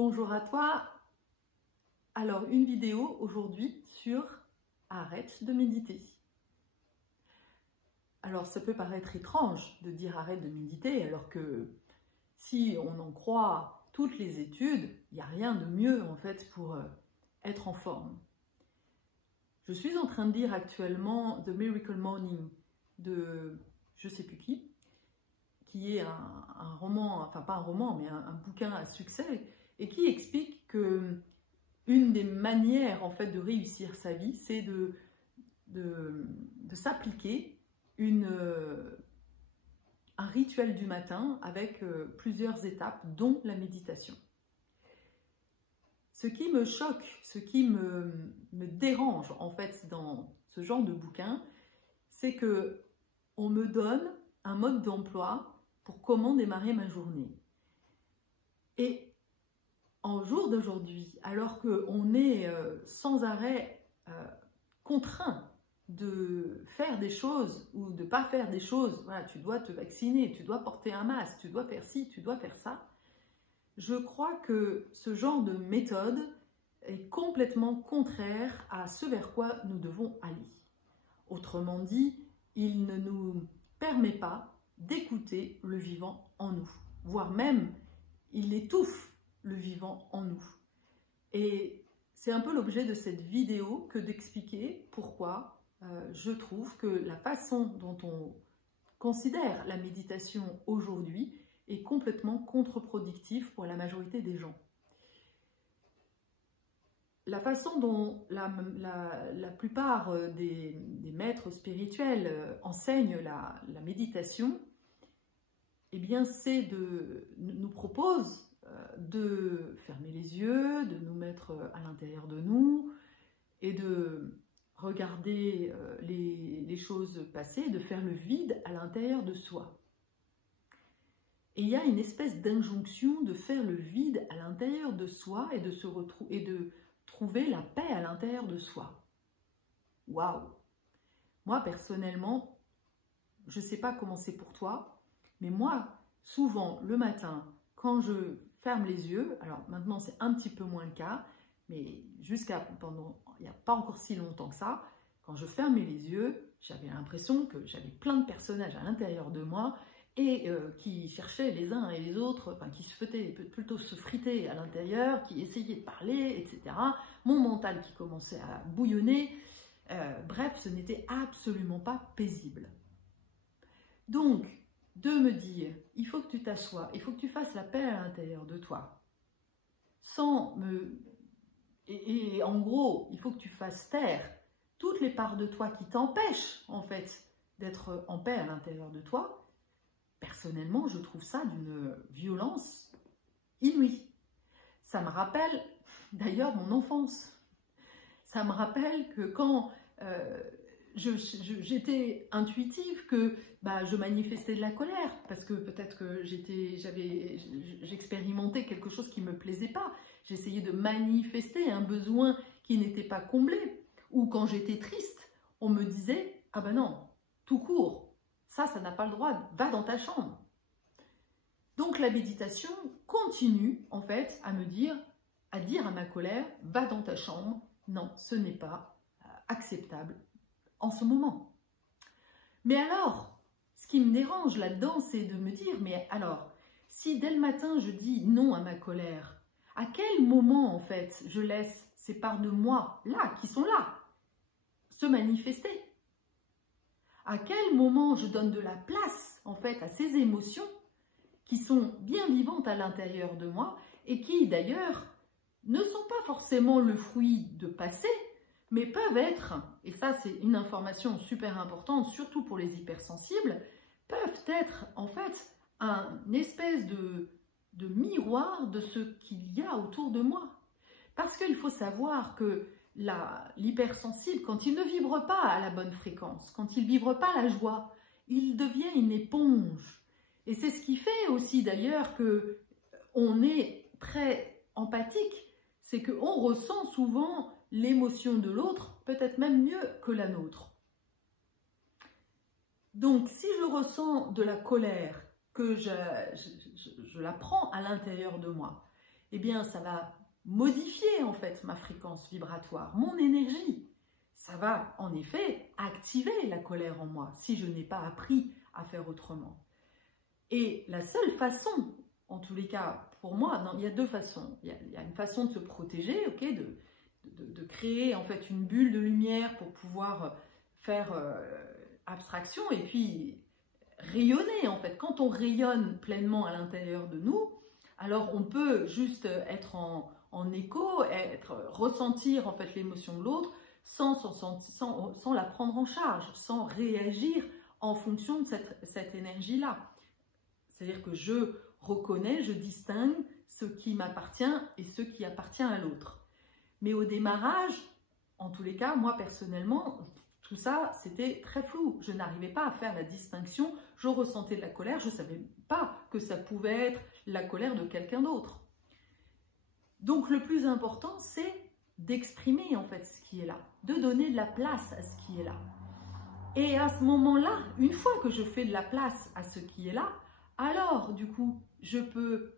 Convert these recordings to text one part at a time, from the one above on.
Bonjour à toi. Alors, une vidéo aujourd'hui sur arrête de méditer. Alors, ça peut paraître étrange de dire arrête de méditer, alors que si on en croit toutes les études, il n'y a rien de mieux en fait pour être en forme. Je suis en train de lire actuellement The Miracle Morning de je sais plus qui est un roman, enfin pas un roman, mais un bouquin à succès, et qui explique que une des manières en fait de réussir sa vie, c'est de s'appliquer un rituel du matin avec plusieurs étapes, dont la méditation. Ce qui me choque, ce qui me dérange en fait dans ce genre de bouquin, c'est que on me donne un mode d'emploi pour comment démarrer ma journée. Et en jour d'aujourd'hui, alors qu'on est sans arrêt contraint de faire des choses ou de ne pas faire des choses, voilà, tu dois te vacciner, tu dois porter un masque, tu dois faire ci, tu dois faire ça, je crois que ce genre de méthode est complètement contraire à ce vers quoi nous devons aller. Autrement dit, il ne nous permet pas d'écouter le vivant en nous, voire même il étouffe le vivant en nous. Et c'est un peu l'objet de cette vidéo que d'expliquer pourquoi je trouve que la façon dont on considère la méditation aujourd'hui est complètement contre-productive pour la majorité des gens. La façon dont la plupart des maîtres spirituels enseignent la méditation, eh bien, nous propose de fermer les yeux, de nous mettre à l'intérieur de nous et de regarder les choses passer, de faire le vide à l'intérieur de soi. Et il y a une espèce d'injonction de faire le vide à l'intérieur de soi et de trouver la paix à l'intérieur de soi. Waouh! Moi, personnellement, je ne sais pas comment c'est pour toi, mais moi, souvent, le matin, quand je ferme les yeux, alors maintenant c'est un petit peu moins le cas, mais il n'y a pas encore si longtemps que ça, quand je fermais les yeux, j'avais l'impression que j'avais plein de personnages à l'intérieur de moi et qui cherchaient les uns et les autres, enfin qui plutôt se friter à l'intérieur, qui essayaient de parler, etc. Mon mental qui commençait à bouillonner, bref, ce n'était absolument pas paisible. Donc, de me dire, il faut que tu t'assoies, il faut que tu fasses la paix à l'intérieur de toi, et en gros, il faut que tu fasses taire toutes les parts de toi qui t'empêchent, en fait, d'être en paix à l'intérieur de toi. Personnellement, je trouve ça d'une violence inouïe. Ça me rappelle d'ailleurs mon enfance. Ça me rappelle que quand j'étais intuitive, que je manifestais de la colère, parce que peut-être que j'expérimentais quelque chose qui ne me plaisait pas. J'essayais de manifester un besoin qui n'était pas comblé. Ou quand j'étais triste, on me disait « Ah ben non, tout court, ça n'a pas le droit, va dans ta chambre ». Donc la méditation continue en fait à dire à ma colère « Va dans ta chambre ». Non, ce n'est pas acceptable en ce moment. Mais alors, ce qui me dérange là-dedans, c'est de me dire, mais alors, si dès le matin je dis non à ma colère, à quel moment en fait je laisse ces parts de moi là, qui sont là, se manifester? À quel moment je donne de la place en fait à ces émotions qui sont bien vivantes à l'intérieur de moi et qui d'ailleurs ne sont pas forcément le fruit de passé, mais peuvent être, et ça c'est une information super importante, surtout pour les hypersensibles, peuvent être en fait une espèce de miroir de ce qu'il y a autour de moi. Parce qu'il faut savoir que l'hypersensible, quand il ne vibre pas à la bonne fréquence, quand il ne vibre pas la joie, il devient une éponge. Et c'est ce qui fait aussi d'ailleurs qu'on est très empathique, c'est qu'on ressent souvent l'émotion de l'autre, peut-être même mieux que la nôtre. Donc, si je ressens de la colère, que je la prends à l'intérieur de moi, eh bien ça va modifier en fait ma fréquence vibratoire, mon énergie. Ça va en effet activer la colère en moi si je n'ai pas appris à faire autrement. Et la seule façon, en tous les cas pour moi, non, il y a deux façons. Il y a une façon de se protéger, ok, de créer en fait une bulle de lumière pour pouvoir faire abstraction et puis rayonner en fait. Quand on rayonne pleinement à l'intérieur de nous, alors on peut juste être en écho, ressentir en fait l'émotion de l'autre sans la prendre en charge, sans réagir en fonction de cette énergie-là. C'est-à-dire que je reconnais, je distingue ce qui m'appartient et ce qui appartient à l'autre. Mais au démarrage, en tous les cas, moi personnellement, tout ça, c'était très flou. Je n'arrivais pas à faire la distinction. Je ressentais de la colère, je ne savais pas que ça pouvait être la colère de quelqu'un d'autre. Donc le plus important, c'est d'exprimer en fait ce qui est là, de donner de la place à ce qui est là. Et à ce moment-là, une fois que je fais de la place à ce qui est là, alors du coup, je peux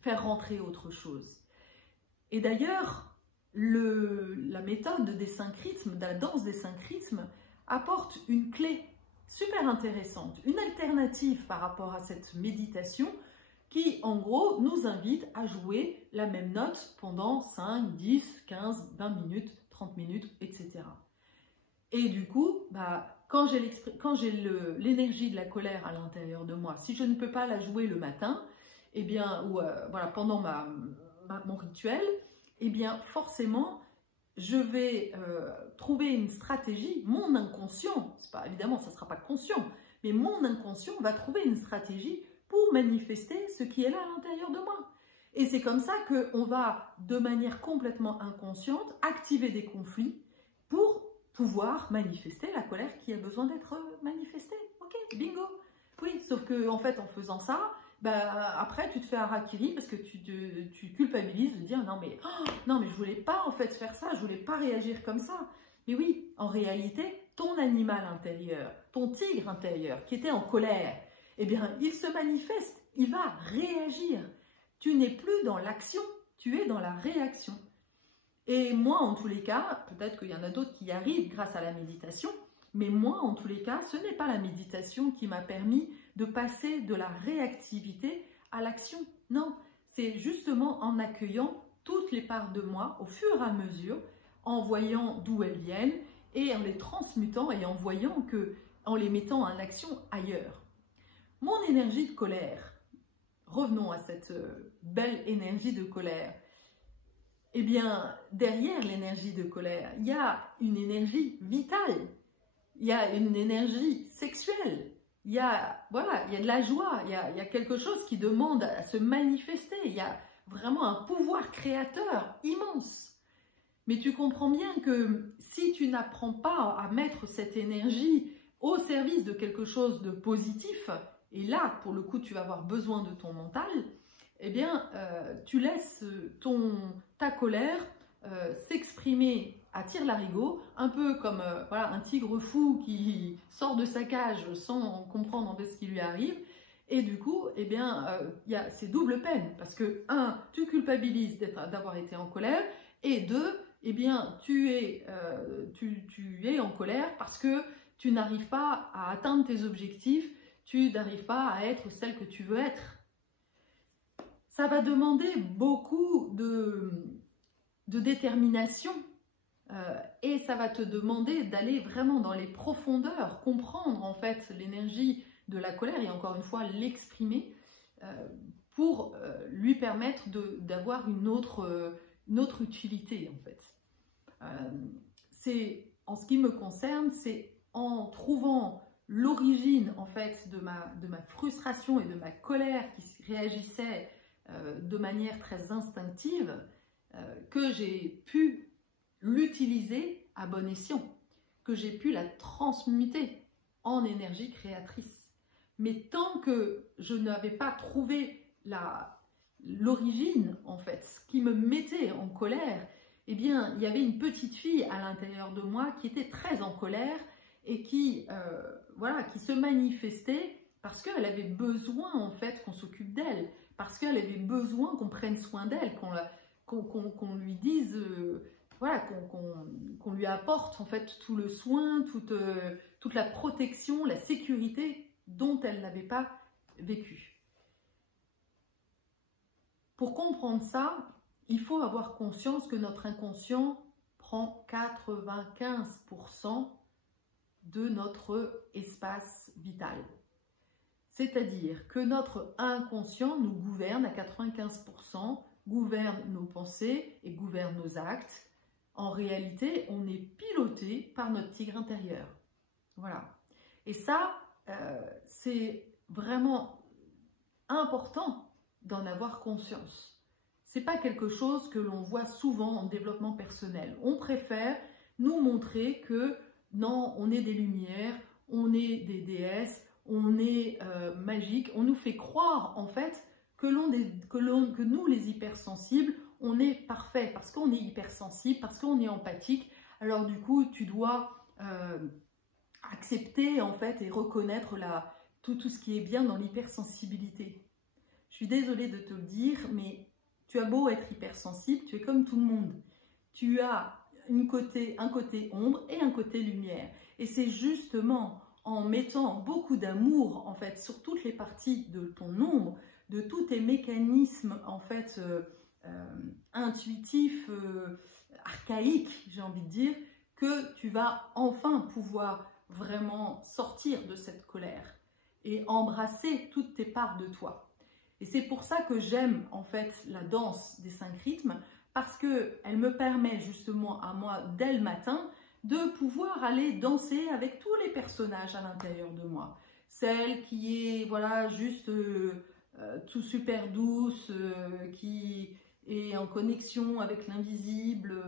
faire rentrer autre chose. Et d'ailleurs, la méthode des 5 rythmes, de la danse des 5 rythmes, apporte une clé super intéressante, une alternative par rapport à cette méditation qui, en gros, nous invite à jouer la même note pendant 5, 10, 15, 20 minutes, 30 minutes, etc. Et du coup, quand j'ai l'énergie de la colère à l'intérieur de moi, si je ne peux pas la jouer le matin, eh bien, ou voilà, pendant mon rituel, eh bien, forcément, je vais trouver une stratégie, mon inconscient, évidemment, ça ne sera pas conscient, mais mon inconscient va trouver une stratégie pour manifester ce qui est là à l'intérieur de moi. Et c'est comme ça qu'on va, de manière complètement inconsciente, activer des conflits pour pouvoir manifester la colère qui a besoin d'être manifestée. Ok, bingo. Oui, sauf que en fait, en faisant ça, après, tu te fais harakiri parce que tu culpabilises de dire non mais je voulais pas en fait faire ça, je voulais pas réagir comme ça. Mais oui, en réalité, ton animal intérieur, ton tigre intérieur qui était en colère, eh bien, il se manifeste, il va réagir. Tu n'es plus dans l'action, tu es dans la réaction. Et moi, en tous les cas, peut-être qu'il y en a d'autres qui y arrivent grâce à la méditation, mais moi, en tous les cas, ce n'est pas la méditation qui m'a permis de passer de la réactivité à l'action. Non, c'est justement en accueillant toutes les parts de moi au fur et à mesure, en voyant d'où elles viennent et en les transmutant et en voyant en les mettant en action ailleurs. Mon énergie de colère, revenons à cette belle énergie de colère. Eh bien, derrière l'énergie de colère, il y a une énergie vitale, il y a une énergie sexuelle, il y a de la joie, il y a quelque chose qui demande à se manifester, il y a vraiment un pouvoir créateur immense. Mais tu comprends bien que si tu n'apprends pas à mettre cette énergie au service de quelque chose de positif, et là, pour le coup, tu vas avoir besoin de ton mental, eh bien, tu laisses ta colère s'exprimer à tire-larigot, un peu comme un tigre fou qui sort de sa cage sans comprendre ce qui lui arrive. Et du coup, eh bien, c'est double peine, parce que, 1, tu culpabilises d'avoir été en colère, et 2, eh bien, tu es en colère parce que tu n'arrives pas à atteindre tes objectifs, tu n'arrives pas à être celle que tu veux être. Ça va demander beaucoup de détermination et ça va te demander d'aller vraiment dans les profondeurs, comprendre en fait l'énergie de la colère et encore une fois l'exprimer pour lui permettre d'avoir une autre utilité en fait. En ce qui me concerne, c'est en trouvant l'origine en fait de ma frustration et de ma colère qui réagissait de manière très instinctive, que j'ai pu l'utiliser à bon escient, que j'ai pu la transmuter en énergie créatrice. Mais tant que je n'avais pas trouvé l'origine, en fait, ce qui me mettait en colère, eh bien, il y avait une petite fille à l'intérieur de moi qui était très en colère et qui se manifestait parce qu'elle avait besoin, en fait, qu'on s'occupe d'elle. parce qu'elle avait besoin qu'on prenne soin d'elle, qu'on lui dise, voilà, qu'on lui apporte en fait tout le soin, toute la protection, la sécurité dont elle n'avait pas vécu. Pour comprendre ça, il faut avoir conscience que notre inconscient prend 95% de notre espace vital. C'est-à-dire que notre inconscient nous gouverne à 95%, gouverne nos pensées et gouverne nos actes. En réalité, on est piloté par notre tigre intérieur. Voilà. Et ça, c'est vraiment important d'en avoir conscience. C'est pas quelque chose que l'on voit souvent en développement personnel. On préfère nous montrer que non, on est des lumières, on est des déesses, on est magique. On nous fait croire en fait que nous, les hypersensibles, on est parfait parce qu'on est hypersensible, parce qu'on est empathique. Alors du coup, tu dois accepter en fait et reconnaître tout ce qui est bien dans l'hypersensibilité. Je suis désolée de te le dire, mais tu as beau être hypersensible, tu es comme tout le monde. Tu as un côté ombre et un côté lumière. Et c'est justement en mettant beaucoup d'amour en fait sur toutes les parties de ton ombre, de tous tes mécanismes en fait intuitifs, archaïques, j'ai envie de dire, que tu vas enfin pouvoir vraiment sortir de cette colère et embrasser toutes tes parts de toi. Et c'est pour ça que j'aime en fait la danse des 5 rythmes, parce qu'elle me permet justement à moi, dès le matin, de pouvoir aller danser avec tous les personnages à l'intérieur de moi. Celle qui est voilà juste tout super douce, qui est en connexion avec l'invisible,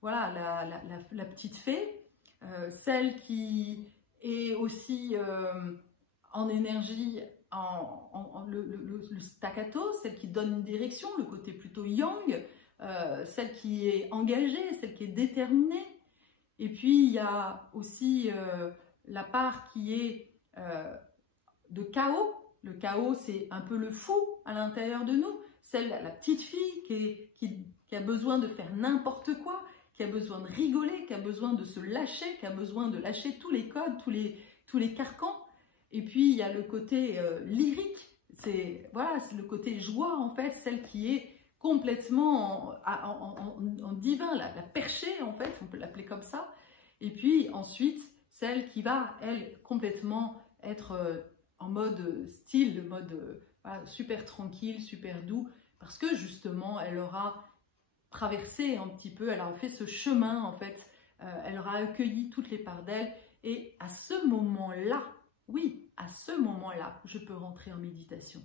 voilà la petite fée. Celle qui est aussi en énergie, le staccato, celle qui donne une direction, le côté plutôt yang, celle qui est engagée, celle qui est déterminée. Et puis il y a aussi la part qui est de chaos. Le chaos, c'est un peu le fou à l'intérieur de nous. La petite fille qui a besoin de faire n'importe quoi, qui a besoin de rigoler, qui a besoin de se lâcher, qui a besoin de lâcher tous les codes, tous les carcans. Et puis, il y a le côté lyrique, c'est le côté joie, en fait, celle qui est complètement en divin, la perchée, en fait, on peut l'appeler comme ça. Et puis, ensuite, celle qui va, elle, complètement être en mode style, le mode super tranquille, super doux, parce que, justement, elle aura traversé un petit peu, elle aura fait ce chemin, en fait, elle aura accueilli toutes les parts d'elle, et à ce moment-là, oui, à ce moment-là, je peux rentrer en méditation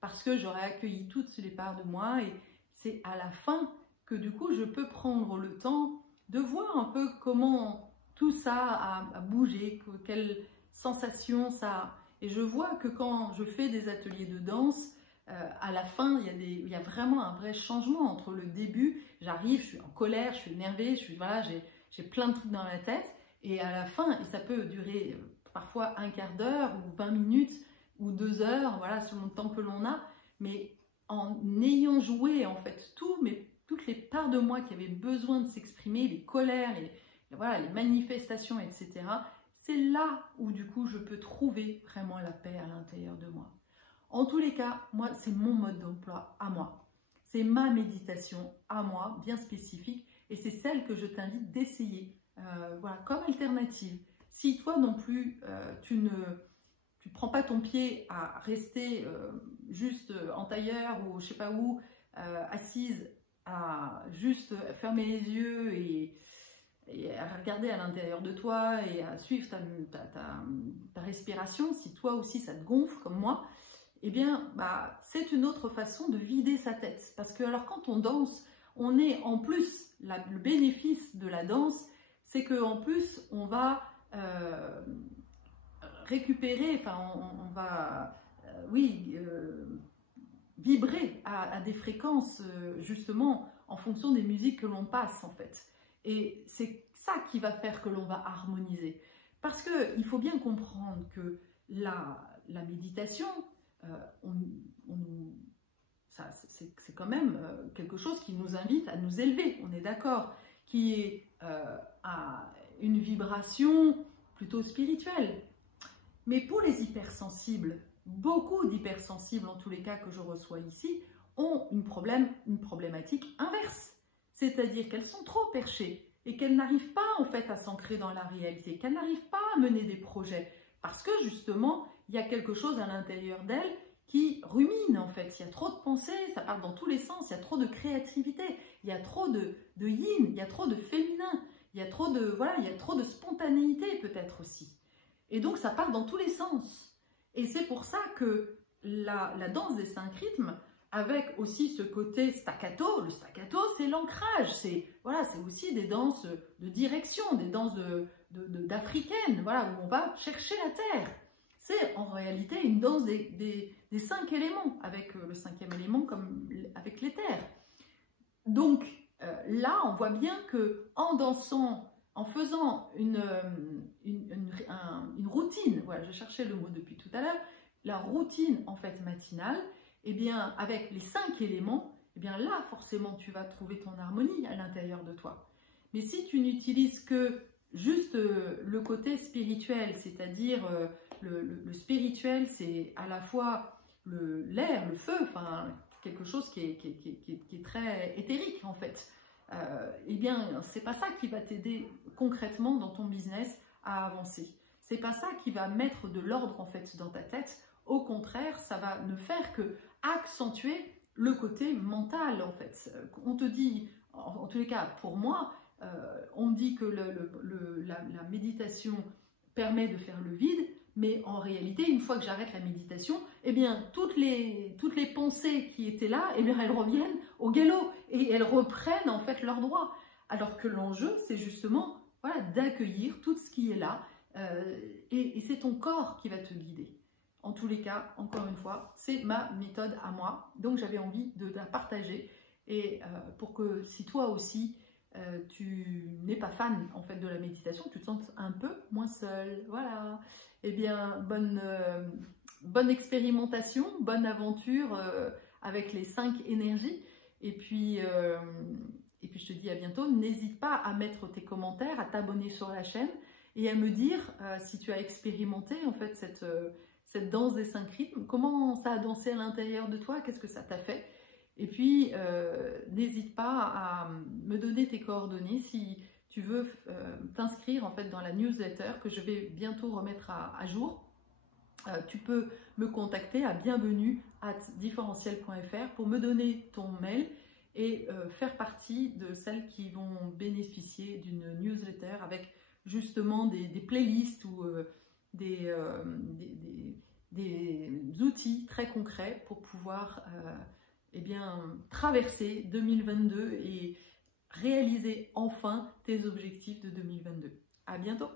parce que j'aurai accueilli toutes les parts de moi et c'est à la fin que du coup, je peux prendre le temps de voir un peu comment tout ça a bougé, quelle sensation ça a. Et je vois que quand je fais des ateliers de danse, à la fin, il y a vraiment un vrai changement entre le début. J'arrive, je suis en colère, je suis énervée, j'ai plein de trucs dans la tête et à la fin, et ça peut durer parfois un quart d'heure ou 20 minutes ou 2 heures, voilà, selon le temps que l'on a, mais en ayant joué en fait toutes les parts de moi qui avaient besoin de s'exprimer, les colères, les manifestations, etc., c'est là où du coup je peux trouver vraiment la paix à l'intérieur de moi. En tous les cas, moi, c'est mon mode d'emploi à moi. C'est ma méditation à moi, bien spécifique, et c'est celle que je t'invite d'essayer, voilà, comme alternative. Si toi non plus, tu ne prends pas ton pied à rester juste en tailleur ou je sais pas où, assise, à juste fermer les yeux et à regarder à l'intérieur de toi et à suivre ta respiration, si toi aussi ça te gonfle comme moi, eh bien, c'est une autre façon de vider sa tête. Parce que alors quand on danse, on est en plus, le bénéfice de la danse, c'est qu'en plus, on va récupérer, enfin on va vibrer à des fréquences justement en fonction des musiques que l'on passe en fait. Et c'est ça qui va faire que l'on va harmoniser. Parce qu'il faut bien comprendre que la méditation, on c'est quand même quelque chose qui nous invite à nous élever, on est d'accord, qui est à une vibration plutôt spirituelle. Mais pour les hypersensibles, beaucoup d'hypersensibles, en tous les cas que je reçois ici, ont une problématique inverse. C'est-à-dire qu'elles sont trop perchées et qu'elles n'arrivent pas en fait à s'ancrer dans la réalité, qu'elles n'arrivent pas à mener des projets. Parce que justement, il y a quelque chose à l'intérieur d'elles qui rumine en fait. Il y a trop de pensées, ça part dans tous les sens, il y a trop de créativité, il y a trop de yin, il y a trop de féminin, il y a trop de, voilà, il y a trop de spontanéité peut-être aussi. Et donc ça part dans tous les sens. Et c'est pour ça que la danse des 5 rythmes, avec aussi ce côté staccato, le staccato c'est l'ancrage, c'est voilà, c'est aussi des danses de direction, des danses d'africaines, voilà, où on va chercher la terre. C'est en réalité une danse des 5 éléments, avec le 5e élément comme avec l'éther. Donc là, on voit bien que en dansant, en faisant une routine, voilà, je cherchais le mot depuis tout à l'heure, la routine en fait matinale, eh bien avec les 5 éléments, eh bien là forcément tu vas trouver ton harmonie à l'intérieur de toi. Mais si tu n'utilises que juste le côté spirituel, c'est-à-dire le spirituel, c'est à la fois l'air, le feu, enfin quelque chose qui est très éthérique en fait. Eh bien, c'est pas ça qui va t'aider concrètement dans ton business à avancer. C'est pas ça qui va mettre de l'ordre en fait dans ta tête. Au contraire, ça va ne faire que accentuer le côté mental en fait. On te dit, en tous les cas pour moi, on dit que la méditation permet de faire le vide, mais en réalité, une fois que j'arrête la méditation, eh bien, toutes les pensées qui étaient là, eh bien, elles reviennent au galop et elles reprennent en fait leurs droits. Alors que l'enjeu, c'est justement voilà, d'accueillir tout ce qui est là et c'est ton corps qui va te guider. En tous les cas, encore une fois, c'est ma méthode à moi, donc j'avais envie de la partager et pour que si toi aussi, tu n'es pas fan en fait de la méditation, tu te sens un peu moins seul, voilà. Eh bien, bonne expérimentation, bonne aventure avec les 5 énergies. Et puis je te dis à bientôt. N'hésite pas à mettre tes commentaires, à t'abonner sur la chaîne et à me dire si tu as expérimenté en fait cette danse des 5 rythmes, comment ça a dansé à l'intérieur de toi, qu'est-ce que ça t'a fait. Et puis, n'hésite pas à me donner tes coordonnées si tu veux t'inscrire en fait dans la newsletter que je vais bientôt remettre à jour. Tu peux me contacter à bienvenue@differentiel.fr pour me donner ton mail et faire partie de celles qui vont bénéficier d'une newsletter avec justement des playlists ou des outils très concrets pour pouvoir eh bien, traverser 2022 et réaliser enfin tes objectifs de 2022. À bientôt!